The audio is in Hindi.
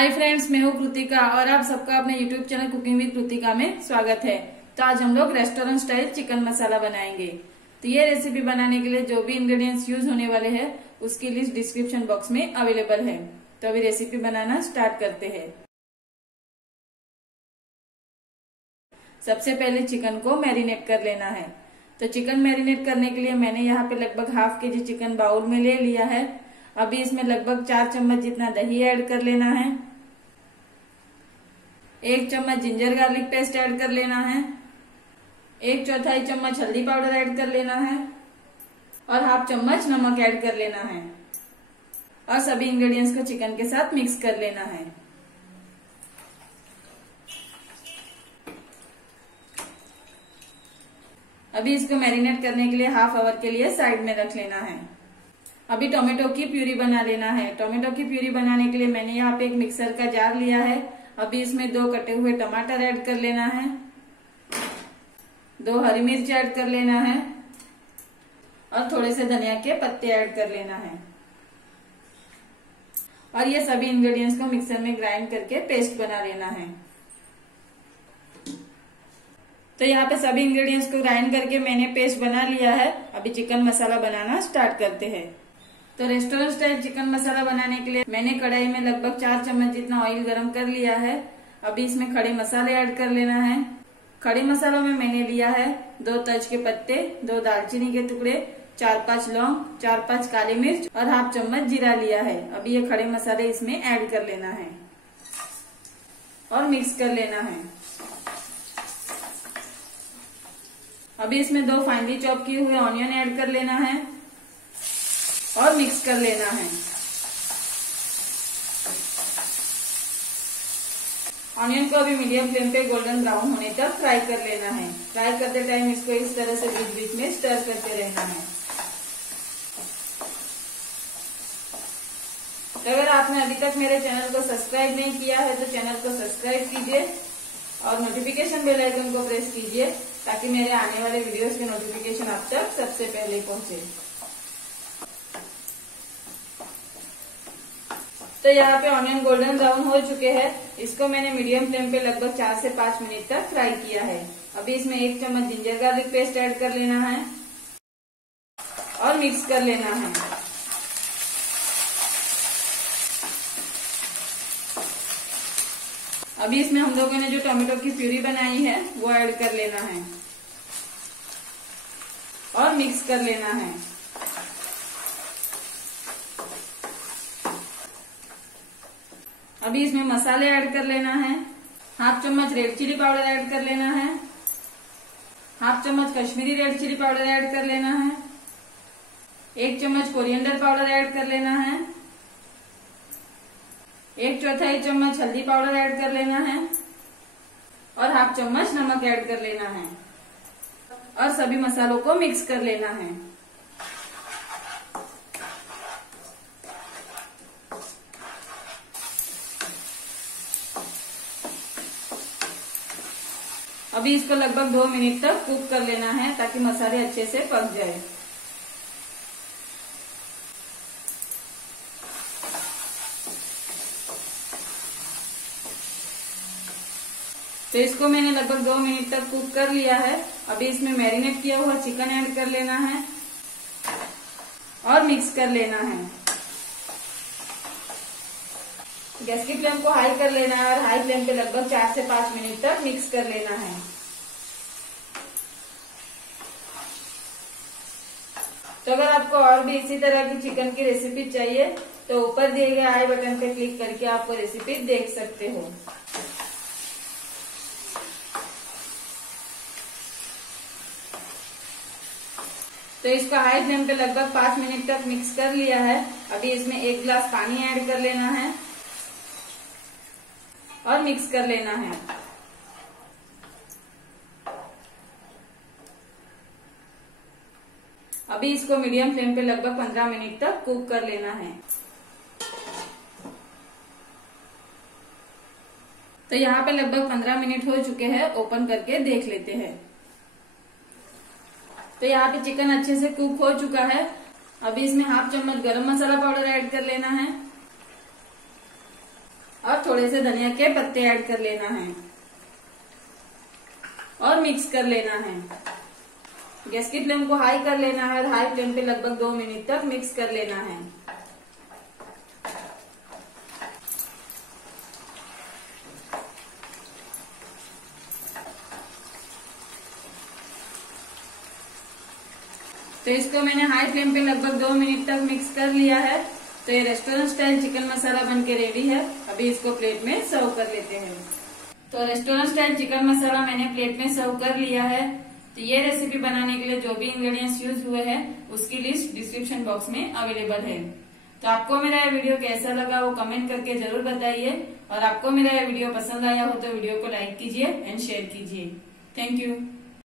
हाय फ्रेंड्स, मैं हूँ कृतिका और आप सबका अपने YouTube channel cooking with Kritika में स्वागत है। तो आज हम लोग रेस्टोरेंट स्टाइल चिकन मसाला बनाएंगे। तो ये रेसिपी बनाने के लिए जो भी इंग्रेडिएंट्स यूज होने वाले हैं उसकी लिस्ट डिस्क्रिप्शन बॉक्स में अवेलेबल है। तो अभी रेसिपी बनाना स्टार्ट करते हैं। सबसे पहले चिकन को मैरिनेट कर लेना है। तो चिकन मैरिनेट करने के लिए मैंने यहाँ पे लगभग हाफ के जी चिकन बाउल में ले लिया है। अभी इसमें लगभग 4 चम्मच जितना दही ऐड कर लेना है। 1 चम्मच जिंजर गार्लिक पेस्ट ऐड कर लेना है। 1/4 चम्मच हल्दी पाउडर ऐड कर लेना है और हाफ चम्मच नमक ऐड कर लेना है और सभी इंग्रेडिएंट्स को चिकन के साथ मिक्स कर लेना है। अभी इसको मैरिनेट करने के लिए हाफ आवर के लिए साइड में रख लेना है। अभी टोमेटो की प्यूरी बना लेना है। टोमेटो की प्यूरी बनाने के लिए मैंने यहाँ पे एक मिक्सर का जार लिया है। अभी इसमें 2 कटे हुए टमाटर ऐड कर लेना है, 2 हरी मिर्च ऐड कर लेना है और थोड़े से धनिया के पत्ते ऐड कर लेना है और ये सभी इंग्रेडिएंट्स को मिक्सर में ग्राइंड करके पेस्ट बना लेना है। तो यहाँ पे सभी इंग्रेडिएंट्स को ग्राइंड करके मैंने पेस्ट बना लिया है। अभी चिकन मसाला बनाना स्टार्ट करते हैं। तो रेस्टोरेंट स्टाइल चिकन मसाला बनाने के लिए मैंने कढ़ाई में लगभग 4 चम्मच जितना ऑयल गरम कर लिया है। अभी इसमें खड़े मसाले ऐड कर लेना है। खड़े मसालों में मैंने लिया है 2 तज के पत्ते, 2 दालचीनी के टुकड़े, 4-5 लौंग, 4-5 काली मिर्च और हाफ चम्मच जीरा लिया है। अभी ये खड़े मसाले इसमें ऐड कर लेना है और मिक्स कर लेना है। अभी इसमें 2 फाइनली चॉप किए हुए ऑनियन ऐड कर लेना है और मिक्स कर लेना है। ऑनियन को अभी मीडियम फ्लेम पे गोल्डन ब्राउन होने तक फ्राई कर लेना है। फ्राई करते टाइम इसको इस तरह से बीच बीच में स्टर करते रहना है। तो अगर आपने अभी तक मेरे चैनल को सब्सक्राइब नहीं किया है तो चैनल को सब्सक्राइब कीजिए और नोटिफिकेशन बेल आइकन को प्रेस कीजिए ताकि मेरे आने वाले वीडियोस के नोटिफिकेशन आप तक सबसे पहले पहुंचे। तो यहाँ पे ऑनियन गोल्डन ब्राउन हो चुके हैं। इसको मैंने मीडियम फ्लेम पे लगभग 4 से 5 मिनट तक फ्राई किया है। अभी इसमें 1 चम्मच जिंजर गार्लिक पेस्ट ऐड कर लेना है और मिक्स कर लेना है। अभी इसमें हम लोगों ने जो टोमेटो की प्यूरी बनाई है वो ऐड कर लेना है और मिक्स कर लेना है। अभी इसमें मसाले ऐड कर लेना है। हाफ चम्मच रेड चिली पाउडर ऐड कर लेना है, हाफ चम्मच Kashmiri red chilli powder add कर लेना है, 1 चम्मच कोरिएंडर पाउडर ऐड कर लेना है, 1/4 चम्मच हल्दी पाउडर ऐड कर लेना है और हाफ चम्मच नमक ऐड कर लेना है और सभी मसालों को मिक्स कर लेना है। अभी इसको लगभग 2 मिनट तक कुक कर लेना है ताकि मसाले अच्छे से पक जाए। तो इसको मैंने लगभग 2 मिनट तक कुक कर लिया है। अभी इसमें मैरिनेट किया हुआ चिकन ऐड कर लेना है और मिक्स कर लेना है। गैस की फ्लेम को हाई कर लेना है और हाई फ्लेम पे लगभग 4 से 5 मिनट तक मिक्स कर लेना है। तो अगर आपको और भी इसी तरह की चिकन की रेसिपी चाहिए तो ऊपर दिए गए आई बटन पे क्लिक करके आपको रेसिपी देख सकते हो। तो इसका हाई फ्लेम पे लगभग 5 मिनट तक मिक्स कर लिया है। अभी इसमें 1 गिलास पानी ऐड कर लेना है और मिक्स कर लेना है। अभी इसको मीडियम फ्लेम पे लगभग 15 मिनट तक कुक कर लेना है। तो यहाँ पे लगभग 15 मिनट हो चुके हैं। ओपन करके देख लेते हैं। तो यहाँ पे चिकन अच्छे से कुक हो चुका है। अभी इसमें हाफ चम्मच गरम मसाला पाउडर ऐड कर लेना है और थोड़े से धनिया के पत्ते ऐड कर लेना है और मिक्स कर लेना है। गैस की फ्लेम को हाई कर लेना है और हाई फ्लेम पे लगभग 2 मिनट तक मिक्स कर लेना है। तो इसको मैंने हाई फ्लेम पे लगभग 2 मिनट तक मिक्स कर लिया है। तो ये रेस्टोरेंट स्टाइल चिकन मसाला बनके रेडी है। अभी इसको प्लेट में सर्व कर लेते हैं। तो रेस्टोरेंट स्टाइल चिकन मसाला मैंने प्लेट में सर्व कर लिया है। तो ये रेसिपी बनाने के लिए जो भी इंग्रेडिएंट्स यूज हुए हैं उसकी लिस्ट डिस्क्रिप्शन बॉक्स में अवेलेबल है। तो आपको मेरा ये वीडियो कैसा लगा वो कमेंट करके जरूर बताइए, और आपको मेरा ये वीडियो पसंद आया हो तो वीडियो को लाइक कीजिए एंड शेयर कीजिए। Thank you.